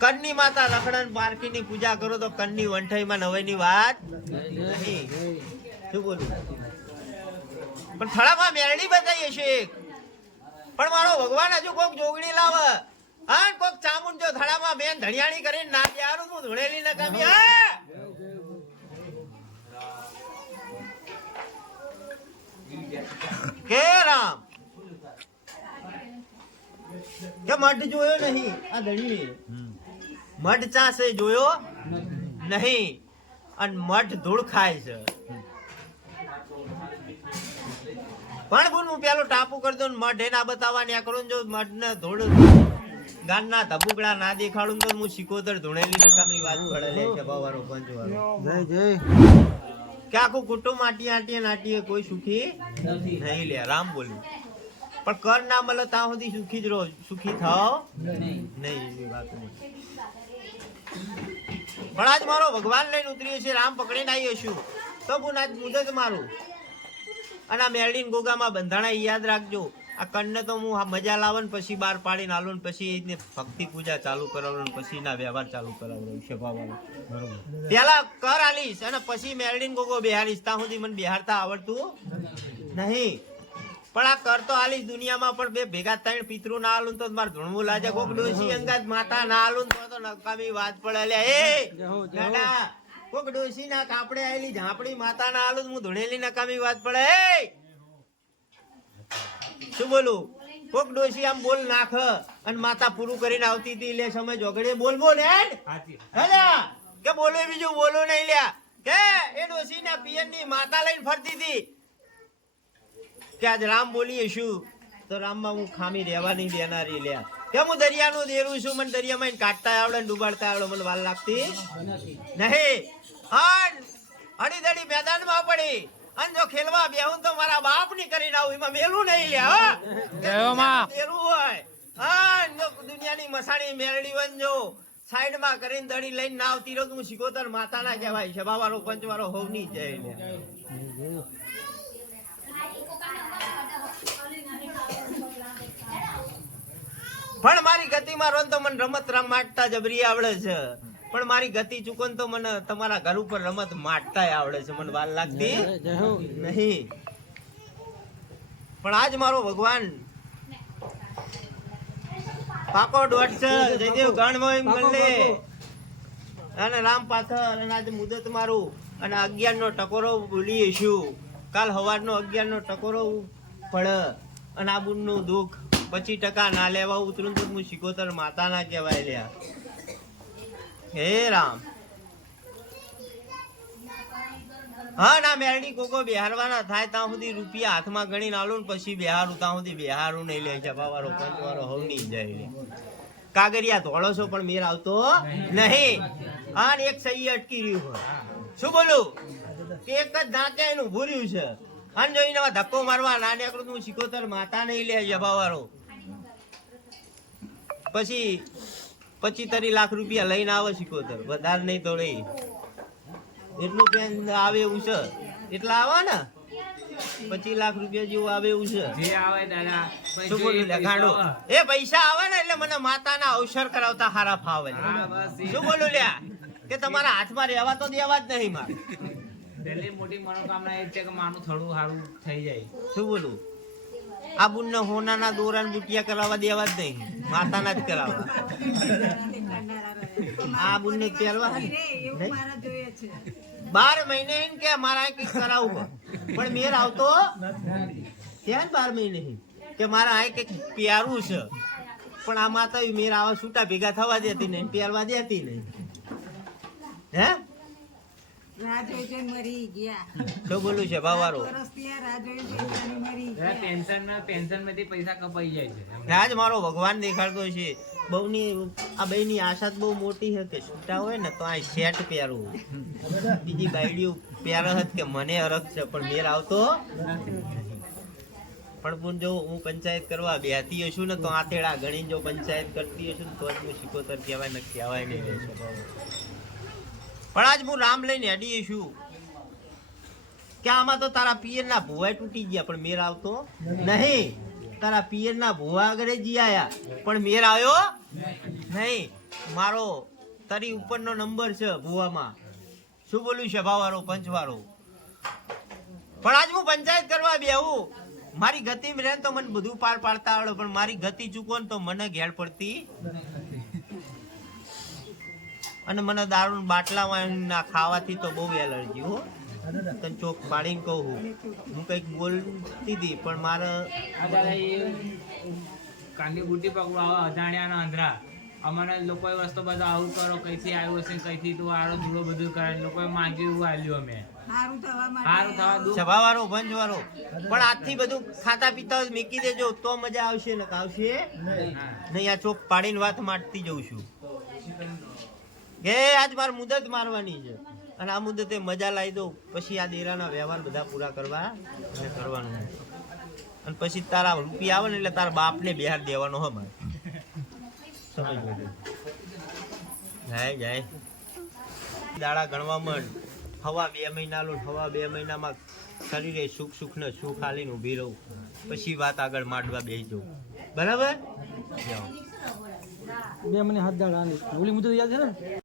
કન્ની માતા રખડન પારકીની પૂજા કરો તો કન્ની વંઠાઈમાં નવાઈની વાત નહીં. શું બોલું? પણ થળામાં મેરડી બતાવીએ હશે પણ મારો ભગવાન હજુ કોક જોગણી લાવે. હા કોક ચામુંડ જો થળામાં બેન ધણિયાણી કરીને ના ત્યારું હું ધૂળેલી નકામી. હા! કે રામ. કે મઢ જોયો નહીં? આ ધણી મઢ ચાસે જોયો? નહીં. અને મઢ ધૂળ ખાય છે. પણ બોલ હું પેલો ટાપુ કરી દઉં ને મઢ ના બતાવવા ન્યા કરું જો મઢ ને ધૂળ ગાનના ધબુકડા ના દેખાડું તો હું શિકોતર ધૂણેલી નકામી વાત પડે લે કે બાવારો પંચવારો જય જય. કે આખું કુટુંબ આટી આટીએ નાટીએ કોઈ સુખી નહીં લે. રામ બોલ્યું. પણ કર ના મળે ત્યાં સુધી સુખી જ રહો સુખી થાવ નહીં. એવી વાત નહીં. પણ આજ મારો ભગવાન લઈને ઉતરીએ છે રામ પકડીને આવીએ છું. તો હું આજ જ મારું. અને આ મેરડીન ગોગામાં બંધાણા યાદ રાખજો. આ કન્ને તો હું આ મજા લાવે ને પછી બહાર પાડીને આલું ને પછી એને ભક્તિ પૂજા ચાલુ કરાવું ને પછી ના વ્યવહાર ચાલુ કરાવું શભાવવાનું પેલા કર આલીશ અને પછી મેરડીન ગોગો બિહારીશ. ત્યાં સુધી મને બિહારતા આવડતું નહીં. પણ આ કરતો આલી દુનિયામાં પણ બે ભેગા ત્રણ પિતૃ ના આલું તો મારે ધૂણવું લાગે. કોક ડોસી અંગાત માતા ના આલું તો તો નકામી વાત પડે. લે એ! દાદા કોક ડોસી ના કાપડે આયેલી ઝાંપડી માતા ના આલું હું ધૂણેલી નકામી વાત પડે. એ! શું બોલું? કોક ડોસી આમ બોલ નાખ અને માતા પૂરું કરીને આવતી હતી લે સમય જોગડે બોલ બોલ હેડ! હેલા! કે બોલો બીજું? બોલો નહીં લ્યા. કે એ ડોસી ના પિયરની માતા લઈને ફરતી હતી. કે આજ રામ બોલીએ શું? તો રામમાં હું ખામી રહેવા નહીં દેનારી લ્યા. કે હું દરિયાનું દેરું છું મને દરિયામાં કાઢતા આવડે ને ડૂબાડતા આવડે મને વાર લાગતી નહીં. અન અડીદડી મેદાનમાં પડી. અને જો ખેલવા બેહું તો મારા બાપની કરીને આવું એમાં મેલું નહીં લે હો. મેલું હોય. અન જો દુનિયાની મસાણી મેરડી વંજો સાઈડમાં કરીને દડી લઈને ના આવતી રહું તો હું શિકોતર માતા ના કહેવાય સભા વાળો પંચવારો હોવ નહીં જાય પણ મારી ગતિમાં રોન તો મને રમત રમ માટતા જબરી આવડે છે. પણ મારી ગતિ ચૂકો તો મને તમારા ઘર ઉપર રમત માટતા આવડે છે મને વાલ લાગતી નહીં. પણ આજ મારો ભગવાન પાકો દોઢ છે જયદેવ ગણમય મળે અને રામ પાથર અને આજે મુદત મારું અને અગિયાર નો ટકોરો ભૂલીએ છું કાલ સવારનો અગિયાર નો ટકોરો પડે અને આ નું દુઃખ પચીસ ટકા ના લેવા ઉતરું તો હું શિકોતર માતા ના કહેવાય લ્યા હે રામ. હા, ના, મેરડી કોકો બિહારવાના થાય ત્યાં સુધી રૂપિયા હાથમાં ગણીને આલું ને પછી બિહારું, ત્યાં સુધી બિહારું નહીં લે છપાવાળો પંચવાળો હોવ નહીં જાય. કાગરિયા ધોળો છો પણ મેર આવતો નહીં. હા, ને એક સહી અટકી રહ્યું હોય. શું બોલું? એક જ દાંતે એનું ભૂર્યું છે. અને જોઈને ધક્કો મારવા ના નીકળું હું શિકોતર માતા નહીં લે જભાવાળો પછી પચીસ તરી લાખ રૂપિયા લઈને આવે શીખોતર વધારે નહીં તો લઈ એટલું પેન આવે એવું છે. એટલા આવે ને પચીસ લાખ રૂપિયા જેવું આવે એવું છે. જે આવે દાદા શું બોલું? લે એ પૈસા આવે ને એટલે મને માતાના અવસર કરાવતા હારા ફાવે. શું બોલું લ્યા? કે તમારા હાથમાં રહેવા તો દેવા જ નહીં મારે. પહેલી મોટી મનોકામના એ છે કે માનું થોડું સારું થઈ જાય. શું બોલું? આ બુનને હોનાના દોરાન બુટિયા કરાવવા દેવા જ નહીં. માતાના જ કરાવવા. આ બુનને પહેરવા બાર મહિને એમ કે મારા કંઈક કરાવવું પણ મેર આવતો ત્યાં બાર મહિને કે મારા આ કંઈક પ્યારું છે. પણ આ માતા મેર આવા છૂટા ભેગા થવા દેતી નહીં પહેરવા દેતી નહીં. હે? રાજોજન મરી ગયા. શું બોલું છે ગયા. પેન્શન ના પેન્શનમાંથી પૈસા કપાઈ જાય છે. આજ મારો ભગવાન દેખાડતો છે. બહુની આ બેની આશા તો બહુ મોટી છે કે છૂટા હોય ને તો આ શેટ પહેરવું બીજી બાયડીઓ પહેરે હત કે મને અરગ છે પણ મેર આવતો પણ પણ જો હું પંચાયત કરવા બેહતી હશું ને તો આતેડા ગણી જો પંચાયત કરતી હશું ને તો જ હું સિકોતર કહેવાય ને કહેવાય નહીં. પણ આજ હું રામ લઈને હેડી છું. કે આમાં તો તારા પિયર ના ભુવાય તૂટી ગયા, પણ મેર આવતો નહીં. તારા પિયર ના ભુવા આગળ જી આયા. પણ મેર આવ્યો નહીં. મારો, તારી ઉપરનો નંબર છે ભુવામાં. શું બોલ્યું છે સભાવાળો, પંચવાળો? પણ આજ હું પંચાયત કરવા બેહું. મારી ગતિ રહે તો મને બધું પાર પાડતા આવડે, પણ મારી ગતિ ચૂકો ને તો મને ઘેર પડતી અને મને દારૂ બાટલામાં ના ખાવાથી તો બહુ એલર્જી હો. તને ચોક પાડીને કહું હું. હું કંઈક બોલતી હતી પણ મારે કાંદી બુટી પકડો આવા અજાણ્યા ના અંધરા. અમારા લોકોએ વસ્તુ બધા આવું કરો કઈથી આવ્યું હશે કઈથી તું આરો ધૂળો બધું કરે લોકોએ માંગ્યું એવું આવ્યું અમે. સારું થવા સભા વાળો ભંજ વાળો પણ આજથી બધું ખાતા પીતા મૂકી દેજો તો મજા આવશે ને આવશે નહીં આ ચોક પાડીને વાત મારતી જઉં છું. કે આજ માર મુદત મારવાની છે. અને આ મુદતે મજા લાવી દઉં. પછી આ દેરાના વ્યવહાર બધા પૂરા કરવા અને કરવાનું અને પછી તારા રૂપિયા આવે ને એટલે તારા બાપને બિહાર દેવાનો હો મારે. સમજ જાય જાય. દાડા ગણવા માંડ. હવા બે મહિના લો હવા બે મહિનામાં શરીરે સુખ સુખ ને સુખ હાલીને ઊભી રહું. પછી વાત આગળ માંડવા બેસી જવું બરાબર બે મને હાથ દાડા ઓલી મુજબ યાદ છે ને?